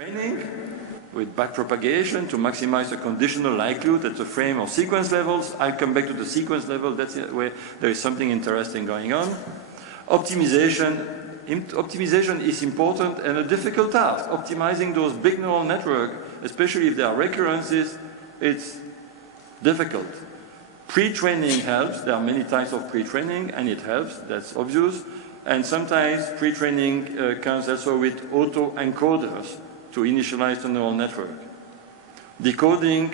training with backpropagation to maximize the conditional likelihood at the frame or sequence levels. I'll come back to the sequence level. That's where there is something interesting going on. Optimization. Optimization is important and a difficult task. Optimizing those big neural networks, especially if there are recurrences, it's difficult. Pre-training helps. There are many types of pre-training, and it helps. That's obvious. And sometimes pre-training comes also with auto-encoders to initialize the neural network. Decoding,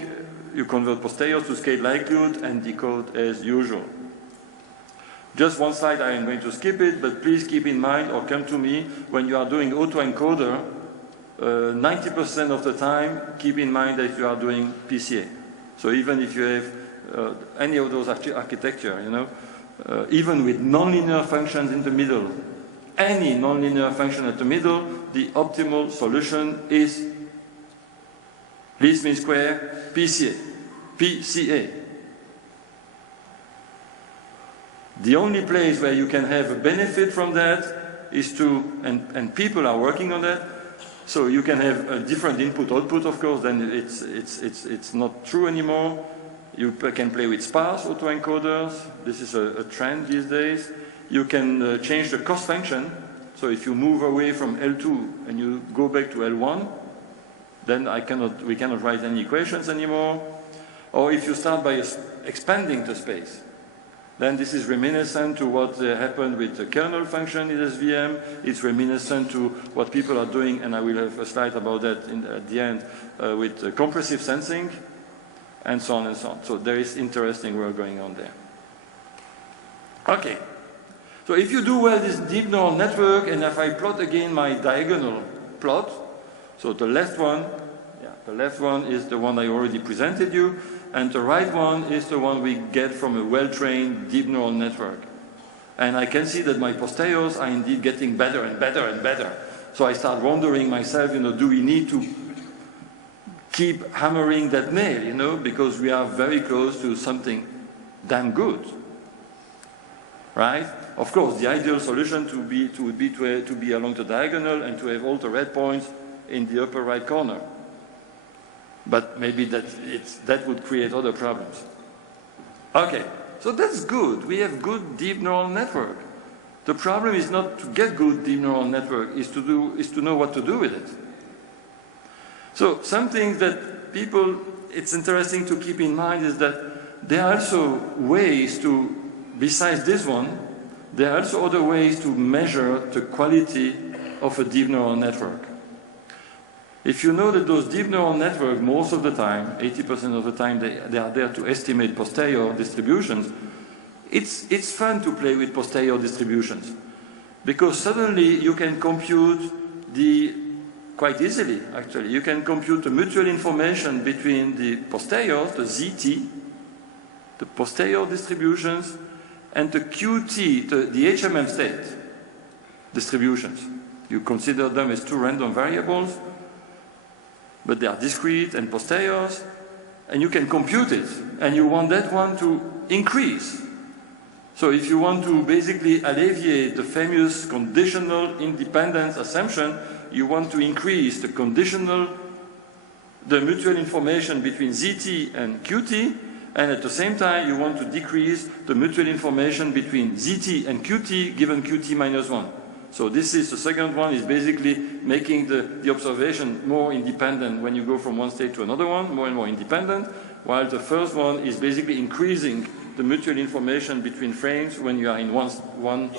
you convert posteriors to scale likelihood and decode as usual. Just one slide, I am going to skip it, but please keep in mind or come to me when you are doing auto-encoder, 90% of the time, keep in mind that you are doing PCA. So even if you have any of those architecture, you know, even with nonlinear functions in the middle, any nonlinear function at the middle, the optimal solution is least mean square PCA. PCA. The only place where you can have a benefit from that is to, and people are working on that, so you can have a different input-output, of course, then it's not true anymore. You can play with sparse autoencoders. This is a trend these days. You can change the cost function. So if you move away from L2 and you go back to L1, then we cannot write any equations anymore. Or if you start by expanding the space, then this is reminiscent to what happened with the kernel function in SVM. It's reminiscent to what people are doing, and I will have a slide about that at the end, with compressive sensing, and so on and so on. So there is interesting work going on there. Okay. So if you do well this deep neural network, and if I plot again my diagonal plot, so the left one is the one I already presented you, and the right one is the one we get from a well-trained deep neural network. And I can see that my posteriors are indeed getting better and better and better. So I start wondering myself, you know, do we need to keep hammering that nail, you know, because we are very close to something damn good, right? Of course, the ideal solution would be to be along the diagonal and to have all the red points in the upper right corner. But maybe that would create other problems. Okay, so that's good. We have good deep neural network. The problem is not to get good deep neural network, is to know what to do with it. So some things that people, it's interesting to keep in mind is that there are also ways to, besides this one, there are also other ways to measure the quality of a deep neural network. If you know that those deep neural networks, most of the time, 80% of the time, they are there to estimate posterior distributions, it's fun to play with posterior distributions. Because suddenly you can compute quite easily, actually, you can compute the mutual information between the posteriors, the ZT, the posterior distributions, and the QT, the HMM state distributions. You consider them as two random variables, but they are discrete and posteriors, and you can compute it, and you want that one to increase. So if you want to basically alleviate the famous conditional independence assumption, you want to increase the mutual information between ZT and QT, and at the same time you want to decrease the mutual information between ZT and QT given QT minus 1. So this is the second one, is basically making the observation more independent when you go from one state to another one, more and more independent, while the first one is basically increasing the mutual information between frames when you are in one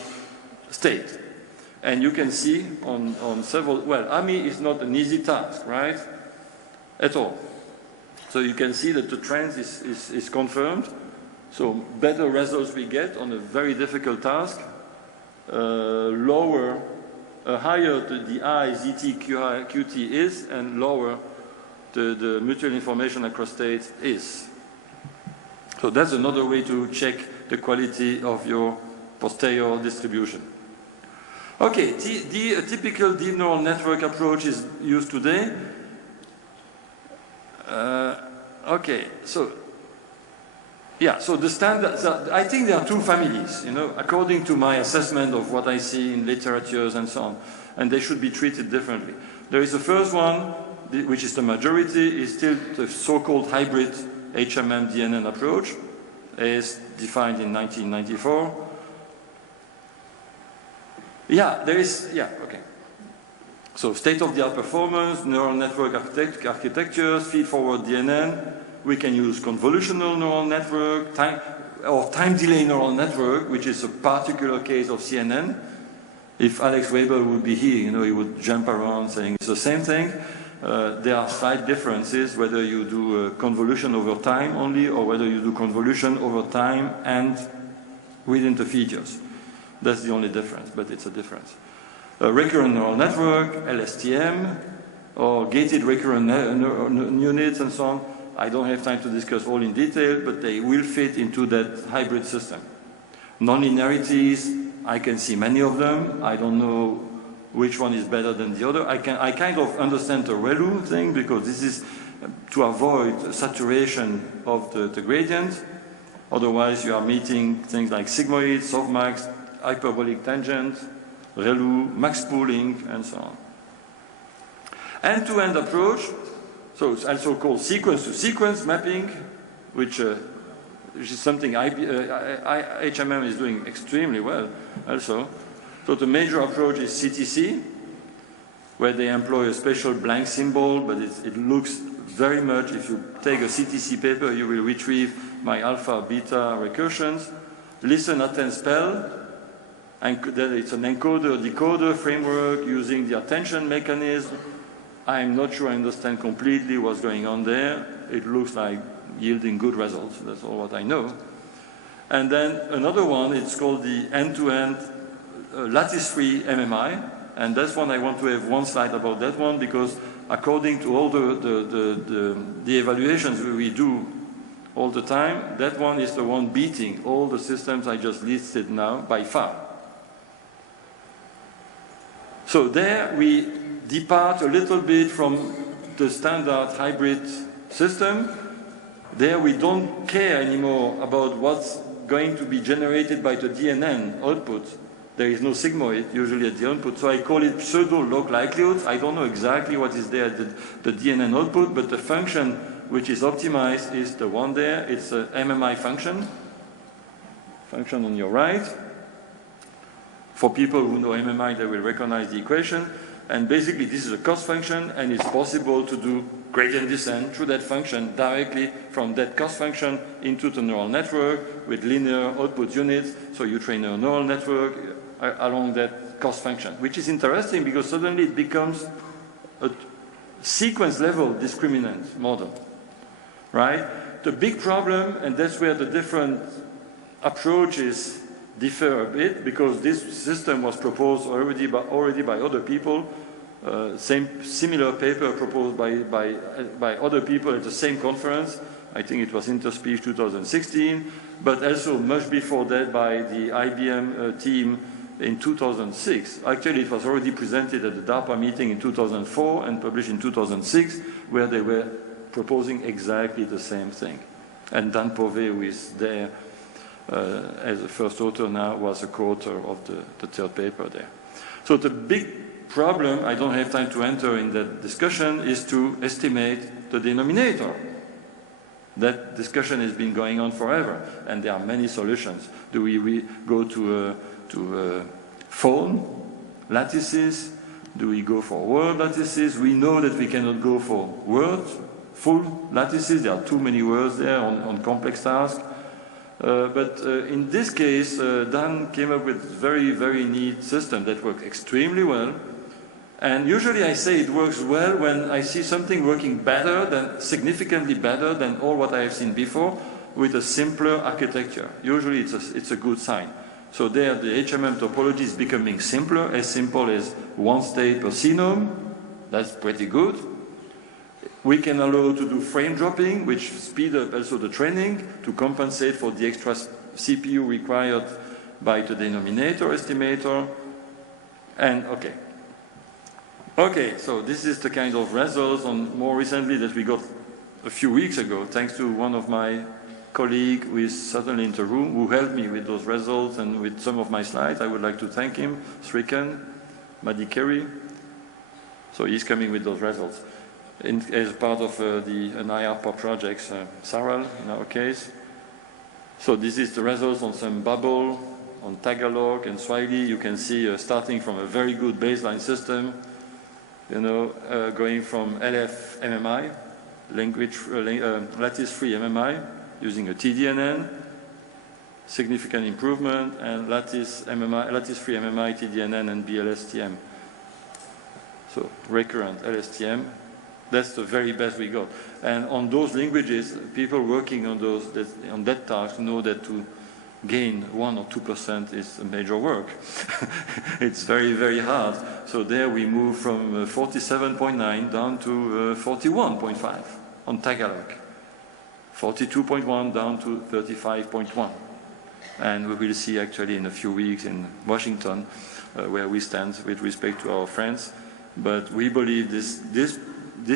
state. And you can see on several, well, AMI is not an easy task, right? At all. So you can see that the trend is confirmed. So better results we get on a very difficult task. Higher the I, ZT, QT is, and lower the mutual information across states is. So that's another way to check the quality of your posterior distribution. Okay, a typical deep neural network approach is used today. Okay, so yeah, so the standard, I think there are two families, you know, according to my assessment of what I see in literatures and so on, and they should be treated differently. There is the first one, which is the majority, is still the so-called hybrid HMM-DNN approach, as defined in 1994. Yeah, there is, yeah, okay. So state-of-the-art performance, neural network architectures, feed-forward DNN. We can use convolutional neural network, time delay neural network, which is a particular case of CNN. If Alex Weber would be here, you know, he would jump around saying it's the same thing. There are slight differences whether you do convolution over time only or whether you do convolution over time and within the features. That's the only difference, but it's a difference. Recurrent neural network, LSTM, or gated recurrent units and so on. I don't have time to discuss all in detail, but they will fit into that hybrid system. Nonlinearities, I can see many of them. I don't know which one is better than the other. I kind of understand the ReLU thing because this is to avoid saturation of the gradient. Otherwise, you are meeting things like sigmoid, softmax, hyperbolic tangent, ReLU, max pooling, and so on. End-to-end approach, so it's also called sequence-to-sequence mapping, which is something HMM is doing extremely well also. So the major approach is CTC, where they employ a special blank symbol, but it looks very much, if you take a CTC paper, you will retrieve my alpha, beta recursions. Listen, attend, spell. And then it's an encoder-decoder framework using the attention mechanism. I'm not sure I understand completely what's going on there. It looks like yielding good results. That's all what I know. And then another one, it's called the end-to-end lattice-free MMI. And that's one I want to have one slide about that one because according to all the evaluations we do all the time, that one is the one beating all the systems I just listed now by far. So there we depart a little bit from the standard hybrid system. There we don't care anymore about what's going to be generated by the DNN output. There is no sigmoid usually at the output, so I call it pseudo-log likelihoods. I don't know exactly what is there at the DNN output, but the function which is optimized is the one there. It's a MMI function on your right. For people who know MMI, they will recognize the equation. And basically, this is a cost function, and it's possible to do gradient descent through that function directly from that cost function into the neural network with linear output units. So you train a neural network along that cost function, which is interesting because suddenly it becomes a sequence-level discriminant model, right? The big problem, and that's where the different approaches differ a bit, because this system was proposed already by other people, similar paper proposed by other people at the same conference. I think it was Interspeech 2016, but also much before that by the IBM team in 2006. Actually, it was already presented at the DARPA meeting in 2004 and published in 2006, where they were proposing exactly the same thing. And Dan Povey, who is there as a first author now, was a co-author of the third paper there. So the big problem, I don't have time to enter in that discussion, is to estimate the denominator. That discussion has been going on forever, and there are many solutions. Do we go to phone lattices? Do we go for word lattices? We know that we cannot go for words, full lattices. There are too many words there on complex tasks. But in this case, Dan came up with a very, very neat system that works extremely well. And usually I say it works well when I see something working significantly better than all what I have seen before with a simpler architecture. Usually it's a good sign. So there the HMM topology is becoming simpler, as simple as one state per genome. That's pretty good. We can allow to do frame dropping, which speed up also the training to compensate for the extra CPU required by the denominator estimator. And okay, so this is the kind of results more recently that we got a few weeks ago, thanks to one of my colleagues who is certainly in the room, who helped me with those results and with some of my slides. I would like to thank him, Srikan Madikeri. So he's coming with those results. As part of the IARPA projects, Saral in our case. So this is the results on some bubble, on Tagalog and Swahili. You can see starting from a very good baseline system, you know, going from LF MMI, lattice-free MMI, using a TDNN, significant improvement, and lattice-free MMI, TDNN, and BLSTM. So recurrent LSTM. That's the very best we got. And on those languages, people working on on that task know that to gain 1 or 2% is a major work. It's very, very hard. So there we move from 47.9 down to 41.5 on Tagalog. 42.1 down to 35.1. And we will see actually in a few weeks in Washington where we stand with respect to our friends. But we believe this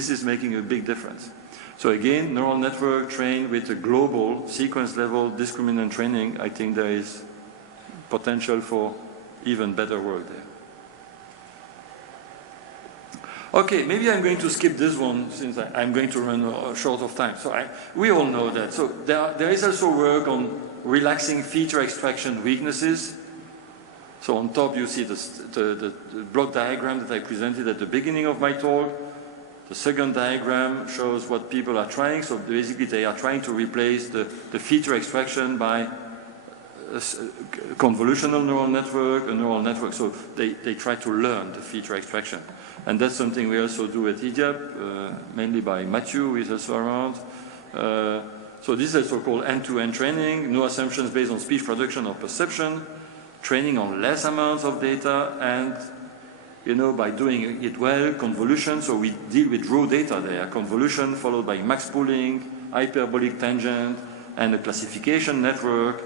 is making a big difference. So again, neural network trained with a global sequence level discriminant training, I think there is potential for even better work there. Okay, maybe I'm going to skip this one since I'm going to run short of time. So we all know that. So there is also work on relaxing feature extraction weaknesses. So on top you see the block diagram that I presented at the beginning of my talk. The second diagram shows what people are trying. So basically they are trying to replace the feature extraction by a convolutional neural network, a neural network. So they try to learn the feature extraction. And that's something we also do at IDIAP, mainly by Matthew, who is also around. So this is also called end-to-end training, no assumptions based on speech production or perception, training on less amounts of data, and you know, by doing it well, convolution, so we deal with raw data there, convolution followed by max pooling, hyperbolic tangent, and a classification network.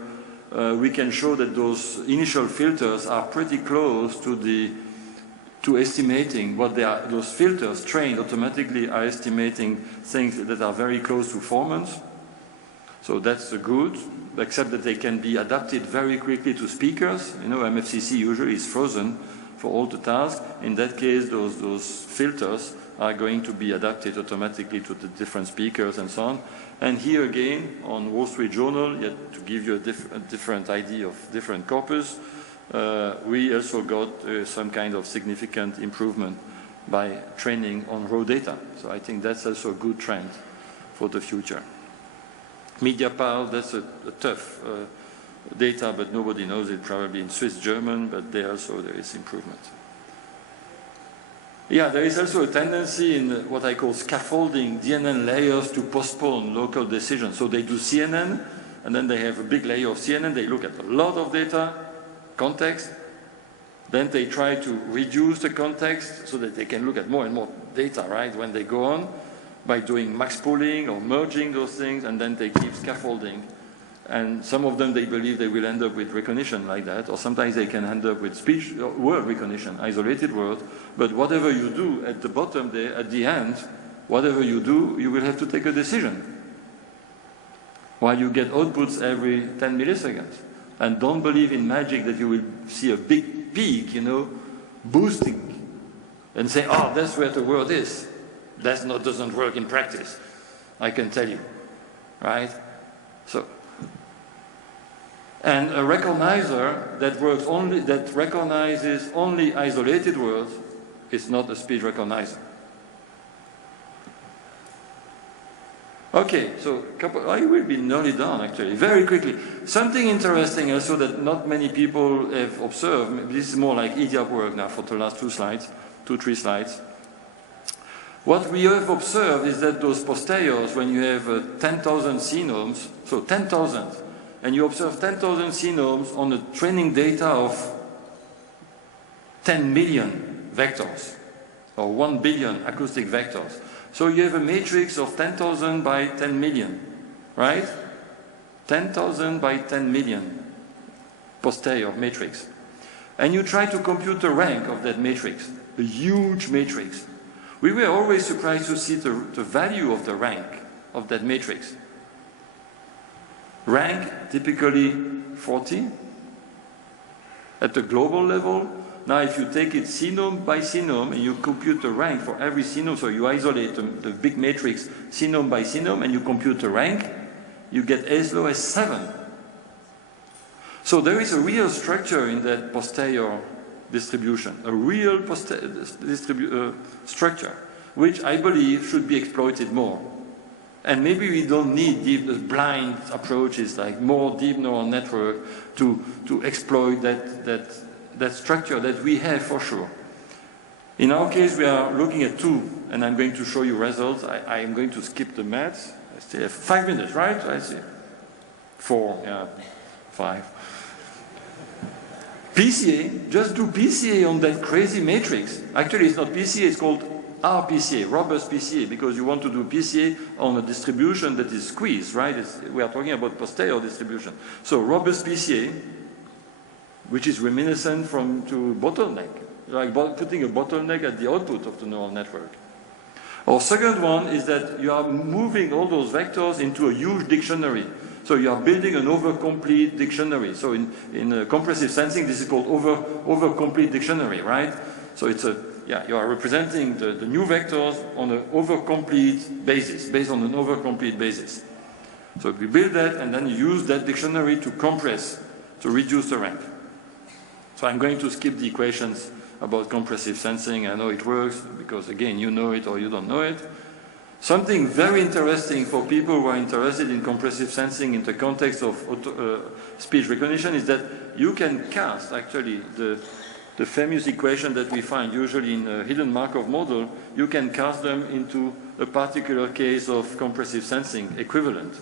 We can show that those initial filters are pretty close to estimating what they are. Those filters trained automatically are estimating things that are very close to formants. So that's good, except that they can be adapted very quickly to speakers. You know, MFCC usually is frozen for all the tasks. In that case, those filters are going to be adapted automatically to the different speakers and so on. And here again, on Wall Street Journal, yet to give you a different idea of different corpus, we also got some kind of significant improvement by training on raw data. So I think that's also a good trend for the future. MediaPal, that's a tough data, but nobody knows it, probably in Swiss German, but there also there is improvement. Yeah, there is also a tendency in what I call scaffolding DNN layers to postpone local decisions. So they do CNN, and then they have a big layer of CNN, they look at a lot of data, context, then they try to reduce the context so that they can look at more and more data, right, when they go on, by doing max pooling or merging those things, and then they keep scaffolding. And some of them, they believe they will end up with recognition like that, or sometimes they can end up with speech, word recognition, isolated word. But whatever you do at the bottom there, at the end, whatever you do, you will have to take a decision. While you get outputs every 10 milliseconds. And don't believe in magic that you will see a big peak, you know, boosting, and say, oh, that's where the word is. That doesn't work in practice, I can tell you, right? So, and a recognizer that recognizes only isolated words is not a speech recognizer. Okay, so I will be nearly done actually, very quickly. Something interesting also that not many people have observed, this is more like IDIAP work now for the last 3 slides. What we have observed is that those posteriors, when you have 10,000 cenomes, so 10,000, and you observe 10,000 cenomes on the training data of 10 million vectors, or 1 billion acoustic vectors. So you have a matrix of 10,000 by 10 million, right? 10,000 by 10 million posterior matrix. And you try to compute the rank of that matrix, a huge matrix. We were always surprised to see the value of the rank of that matrix. Rank, typically 40 at the global level, Now, if you take it synome by synome and you compute the rank for every synome, so you isolate the big matrix synome by synome and you compute the rank, you get as low as 7. So there is a real structure in that posterior distribution, a real structure, which I believe should be exploited more. And maybe we don't need blind approaches like more deep neural network to exploit that structure that we have for sure. In our case, we are looking at 2, and I'm going to show you results. I am going to skip the maths. I still have 5 minutes, right? I see. 4, yeah, 5. PCA, just do PCA on that crazy matrix. Actually, it's not PCA, it's called RPCA, robust PCA, because you want to do PCA on a distribution that is squeezed, right? We are talking about posterior distribution. So robust PCA, which is reminiscent to bottleneck, like putting a bottleneck at the output of the neural network. Our second one is that you are moving all those vectors into a huge dictionary. So you are building an overcomplete dictionary. So in compressive sensing, this is called overcomplete dictionary, right? So it's you are representing the new vectors on an overcomplete basis, based on an overcomplete basis. So we build that and then use that dictionary to compress, to reduce the rank. So I'm going to skip the equations about compressive sensing. I know it works because, again, you know it or you don't know it. Something very interesting for people who are interested in compressive sensing in the context of speech recognition is that you can cast, actually, the famous equation that we find usually in a hidden Markov model, you can cast them into a particular case of compressive sensing equivalent,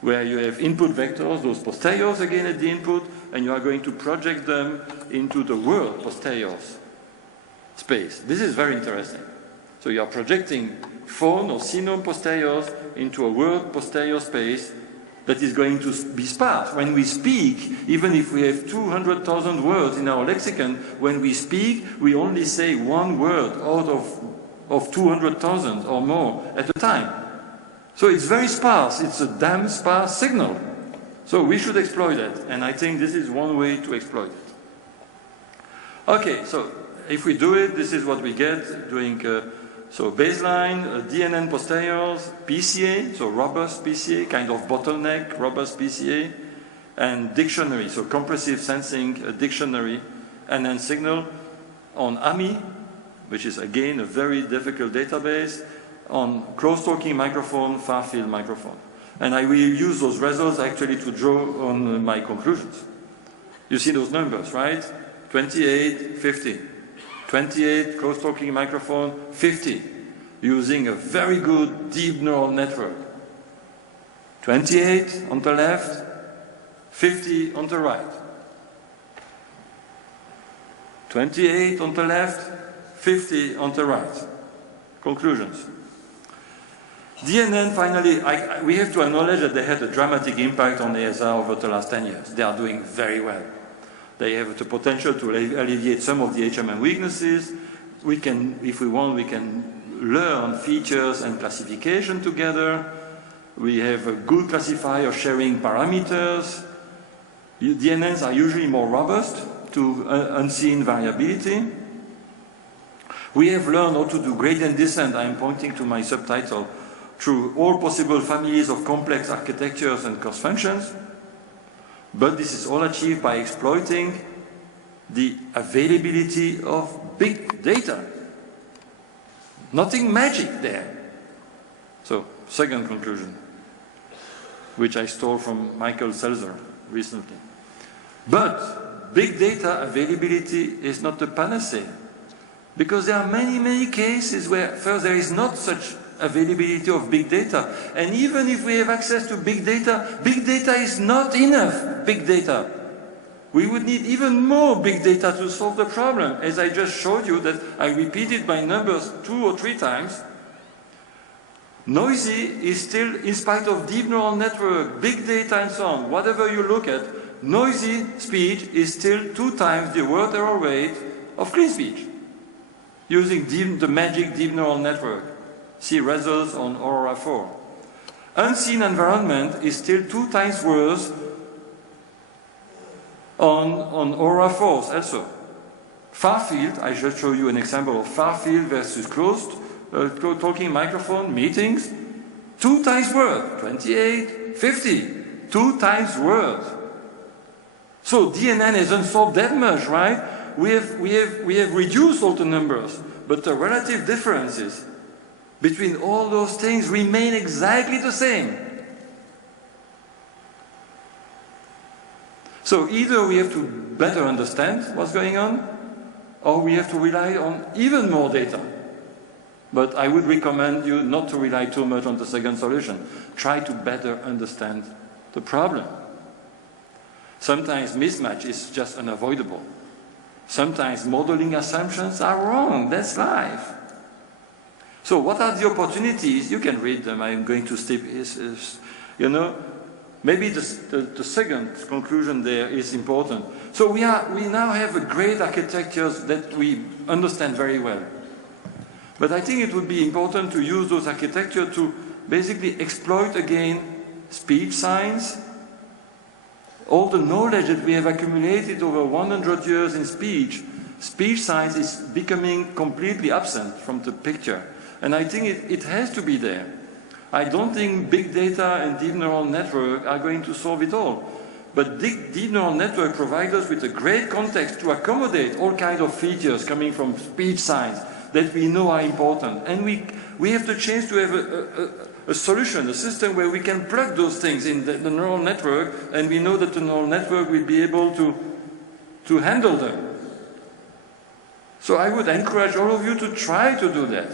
where you have input vectors, those posteriors again at the input, and you are going to project them into the word posteriors space. This is very interesting. So you are projecting phone or synome posteriors into a word posterior space that is going to be sparse. When we speak, even if we have 200,000 words in our lexicon, when we speak, we only say one word out of 200,000 or more at a time. So it's very sparse. It's a damn sparse signal. So we should exploit it, and I think this is one way to exploit it. Okay, so if we do it, this is what we get doing so baseline, DNN posteriors, PCA, so robust PCA, kind of bottleneck, robust PCA, and dictionary, so compressive sensing dictionary, and then signal on AMI, which is again a very difficult database, on close-talking microphone, far-field microphone. And I will use those results actually to draw on my conclusions. You see those numbers, right? 28, 50. 28 close-talking microphone, 50, using a very good deep neural network. 28 on the left, 50 on the right. 28 on the left, 50 on the right. Conclusions. DNN, finally, we have to acknowledge that they had a dramatic impact on ASR over the last 10 years. They are doing very well. They have the potential to alleviate some of the HMM weaknesses. We can, if we want, we can learn features and classification together. We have a good classifier sharing parameters. DNNs are usually more robust to unseen variability. We have learned how to do gradient descent. I am pointing to my subtitle, through all possible families of complex architectures and cost functions. But this is all achieved by exploiting the availability of big data. Nothing magic there. So, second conclusion, which I stole from Michael Selzer recently. But big data availability is not the panacea, because there are many, many cases where first there is not such availability of big data. And even if we have access to big data is not enough big data. We would need even more big data to solve the problem. As I just showed you, that I repeated my numbers 2 or 3 times, noisy is still, in spite of deep neural network, big data and so on, whatever you look at, noisy speech is still 2 times the word error rate of clean speech, using the magic deep neural network. See results on Aurora 4. Unseen environment is still 2 times worse on Aurora 4 also. Far field, I just show you an example of far field versus closed talking microphone, meetings, 2 times word, 28, 50, 2 times word. So DNN hasn't solved that much, right? We have reduced all the numbers, but the relative differences between all those things remain exactly the same. So either we have to better understand what's going on, or we have to rely on even more data. But I would recommend you not to rely too much on the second solution. Try to better understand the problem. Sometimes mismatch is just unavoidable. Sometimes modeling assumptions are wrong. That's life. So what are the opportunities? You can read them. I'm going to skip, you know, maybe the second conclusion there is important. So we now have a great architecture that we understand very well. But I think it would be important to use those architectures to basically exploit again speech science, all the knowledge that we have accumulated over 100 years in speech. Speech science is becoming completely absent from the picture. And I think it has to be there. I don't think big data and deep neural network are going to solve it all. But deep neural network provides us with a great context to accommodate all kinds of features coming from speech science that we know are important. And we have the chance to have a solution, a system where we can plug those things in the neural network, and we know that the neural network will be able to handle them. So I would encourage all of you to try to do that.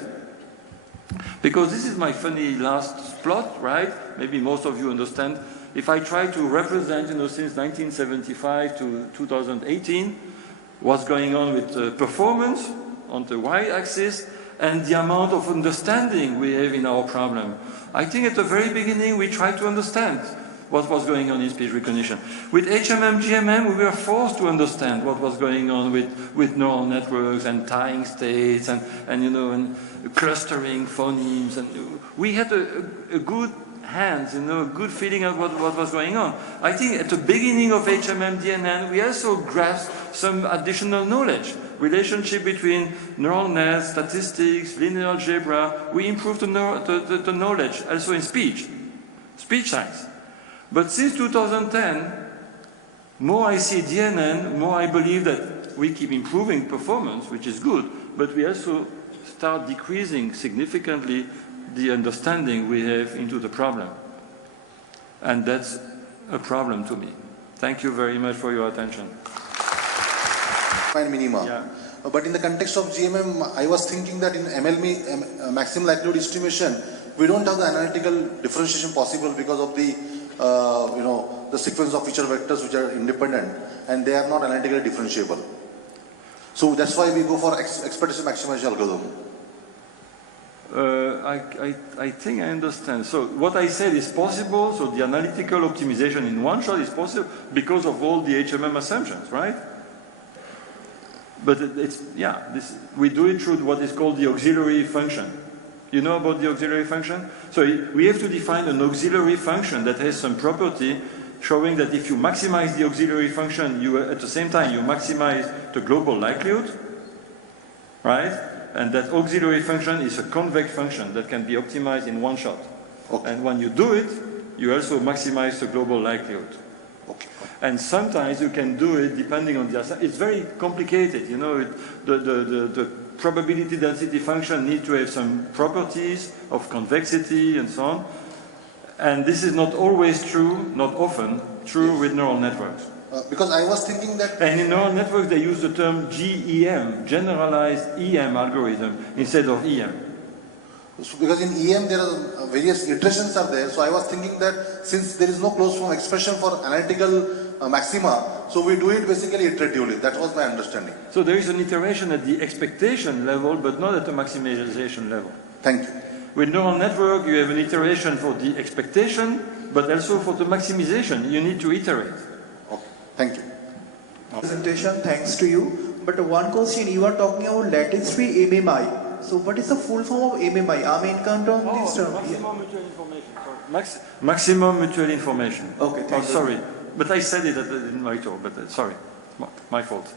Because this is my funny last plot, right? Maybe most of you understand. If I try to represent, you know, since 1975 to 2018, what's going on with performance on the y-axis and the amount of understanding we have in our problem. I think at the very beginning we tried to understand what was going on in speech recognition. With HMM, GMM, we were forced to understand what was going on with neural networks and tying states and you know, and clustering phonemes. And we had a good hands, you know, a good feeling of what was going on. I think at the beginning of HMM, DNN, we also grasped some additional knowledge. Relationship between neural nets, statistics, linear algebra. We improved the knowledge also in speech science. But since 2010, more I see DNN, more I believe that we keep improving performance, which is good, but we also start decreasing significantly the understanding we have into the problem. And that's a problem to me. Thank you very much for your attention. Minima. Yeah. But in the context of GMM, I was thinking that in MLM, maximum likelihood estimation, we don't have the analytical differentiation possible because of the, you know, the sequence of feature vectors which are independent and they are not analytically differentiable. So that's why we go for expectation maximization algorithm. I think I understand. So what I said is possible, so the analytical optimization in one shot is possible because of all the HMM assumptions, right? But we do it through what is called the auxiliary function. You know about the auxiliary function? So we have to define an auxiliary function that has some property showing that if you maximize the auxiliary function, at the same time you maximize the global likelihood, right? And that auxiliary function is a convex function that can be optimized in one shot. Okay. And when you do it, you also maximize the global likelihood. Okay. And sometimes you can do it depending on the assumption. It's very complicated, you know. The probability density function needs to have some properties of convexity and so on. And this is not always true, not often true with neural networks. Because I was thinking that... And in neural networks they use the term GEM, generalized EM algorithm, instead of EM. So because in EM there are various iterations are there, so I was thinking that since there is no closed form expression for analytical maxima, so we do it basically iteratively. That was my understanding. So there is an iteration at the expectation level, but not at the maximization level. Thank you. With neural network, you have an iteration for the expectation, but also for the maximization. You need to iterate. Okay. Thank you. Presentation, thanks to you. But one question, you are talking about lattice-free MMI. So what is the full form of MMI? I mean, encountered this term. Maximum mutual information. Sorry. Maximum mutual information. Okay, thank you. Sorry, but I said it in my talk, but sorry, my fault.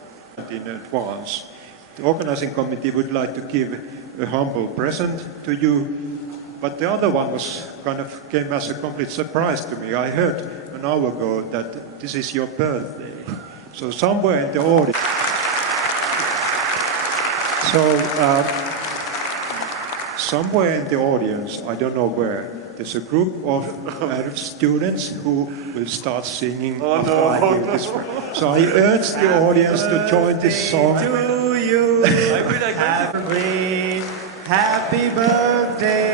It was The organizing committee would like to give a humble present to you, but the other one was came as a complete surprise to me. I heard an hour ago that this is your birthday. So somewhere in the audience, somewhere in the audience, I don't know where, there's a group of students who will start singing after I give this. So I urge the audience to join this song. To you, happy birthday.